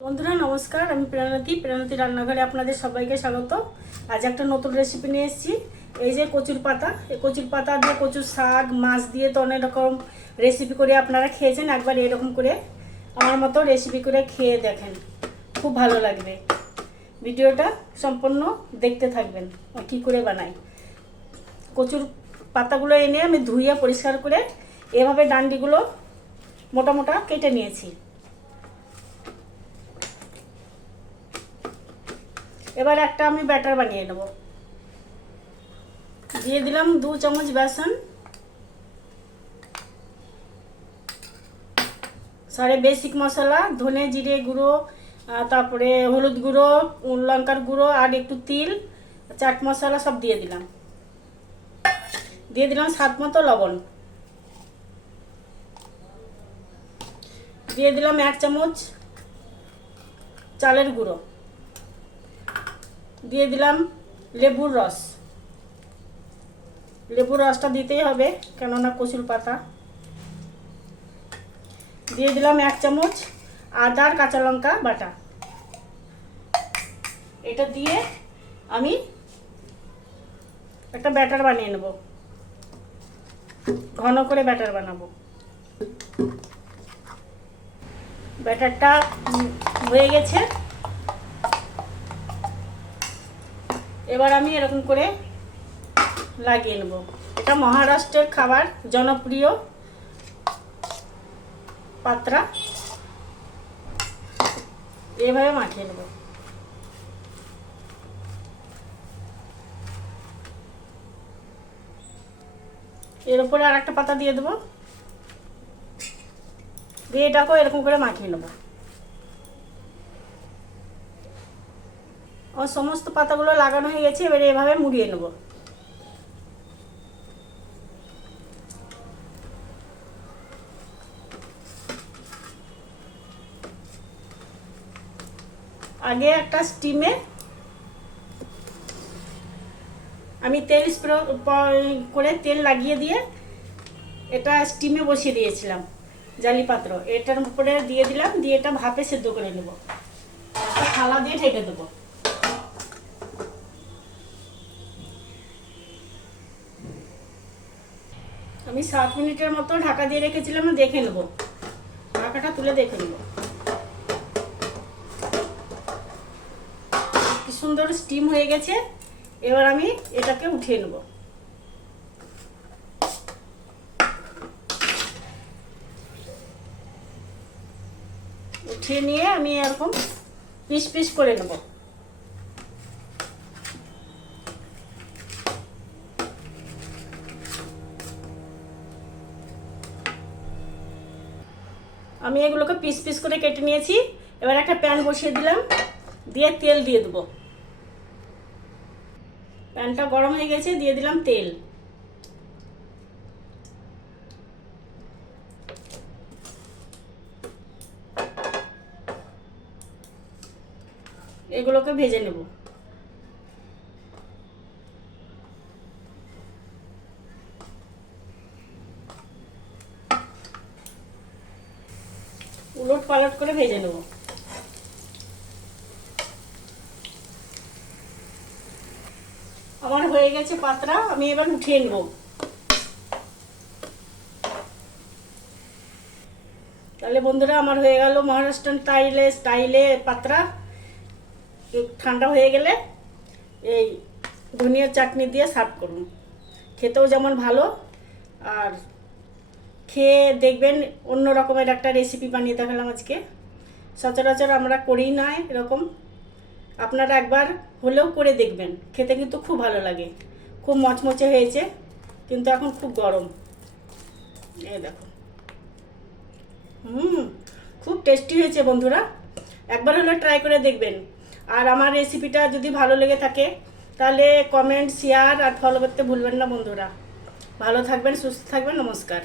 বন্ধুরা নমস্কার, আমি প্রেরণাতি রান্নাঘরে আপনাদের সবাইকে স্বাগত। আজ একটা নতুন রেসিপি নিয়ে এসেছি। এই যে কচুর পাতা, এই কচুর পাতা দিয়ে কচুর শাক, মাছ দিয়ে তো অনেক রকম রেসিপি করে আপনারা খেয়েছেন। একবার এরকম করে আমার মতো রেসিপি করে খেয়ে দেখেন, খুব ভালো লাগবে। ভিডিওটা সম্পূর্ণ দেখতে থাকবেন কী করে বানাই। কচুর পাতাগুলো এনে আমি ধুইয়ে পরিষ্কার করে এভাবে ডান্ডিগুলো মোটা মোটা কেটে নিয়েছি। এবার একটা আমি ব্যাটার বানিয়ে নেব। দিয়ে দিলাম 2 চামচ বেসন, সারে বেসিক মশলা, ধনে জিরে গুঁড়ো, তারপরে হলুদ গুঁড়ো, লঙ্কার গুঁড়ো আর একটু তিল, চাট মশলা সব দিয়ে দিলাম। দিয়ে দিলাম স্বাদ মতো লবণ। দিয়ে দিলাম 1 চামচ চালের গুঁড়ো। দিয়ে দিলাম লেবুর রস। লেবুর রসটা দিতেই হবে, কেননা কচুর পাতা। দিয়ে দিলাম 1 চামচ আদা আর কাঁচা লঙ্কা বাটা। এটা দিয়ে আমি একটা ব্যাটার বানিয়ে নেব, ঘন করে ব্যাটার বানাবো। ব্যাটারটা হয়ে গেছে। এবার আমি এরকম করে লাগিয়ে নেব। এটা মহারাষ্ট্রের খাবার, জনপ্রিয় পাত্রা। এভাবে মাখিয়ে নেব। এর উপরে আর একটা পাতা দিয়ে দেবো, দিয়ে এটাকেও এরকম করে মাখিয়ে নেব। আমার সমস্ত পাতাগুলো লাগানো হয়ে গেছে। এবারে এভাবে মুড়িয়ে নেব। আগে একটা স্টিমে আমি তেল স্প্রে করে তেল লাগিয়ে দিয়ে এটা স্টিমে বসিয়ে দিয়েছিলাম, জালি পাত্র। এটার উপরে দিয়ে দিলাম, দিয়ে এটা ভাপে সেদ্ধ করে নেব। একটা থালা দিয়ে ঢেকে দেবো। আমি 7 মিনিটের মতো ঢাকা দিয়ে রেখেছিলাম, দেখে নেব। ঢাকাটা তুলে দেখে নেব কি সুন্দর স্টিম হয়ে গেছে। এবার আমি এটাকে উঠিয়ে নেব। উঠিয়ে নিয়ে আমি এরকম পিস পিস করে নেব। আমি এগুলোকে পিস পিস করে কেটে নিয়েছি। এবার একটা প্যান বসিয়ে দিলাম, দিয়ে তেল দিয়ে দেবো। প্যানটা গরম হয়ে গেছে, দিয়ে দিলাম তেল। এগুলোকে ভেজে নেব। উলট পালট করে ভেজে নেব। আমার হয়ে গেছে পাত্রা, আমি এবার উঠিয়ে নেব। তাহলে বন্ধুরা, আমার হয়ে গেল মহারাষ্ট্রান স্টাইলে পাত্রা। ঠান্ডা হয়ে গেলে এই ধনিয়ার চাটনি দিয়ে সার্ভ করুন। খেতেও যেমন ভালো, আর খেয়ে দেখবেন অন্য রকমের একটা রেসিপি বানিয়ে দেখালাম আজকে। সচরাচর আমরা করি না এরকম। আপনারা একবার হলেও করে দেখবেন, খেতে কিন্তু খুব ভালো লাগে। খুব মচমচে হয়েছে, কিন্তু এখন খুব গরম। এই দেখো, খুব টেস্টি হয়েছে বন্ধুরা। একবার হলে ট্রাই করে দেখবেন। আর আমার রেসিপিটা যদি ভালো লেগে থাকে তাহলে কমেন্ট, শেয়ার আর ফলো করতে ভুলবেন না বন্ধুরা। ভালো থাকবেন, সুস্থ থাকবেন। নমস্কার।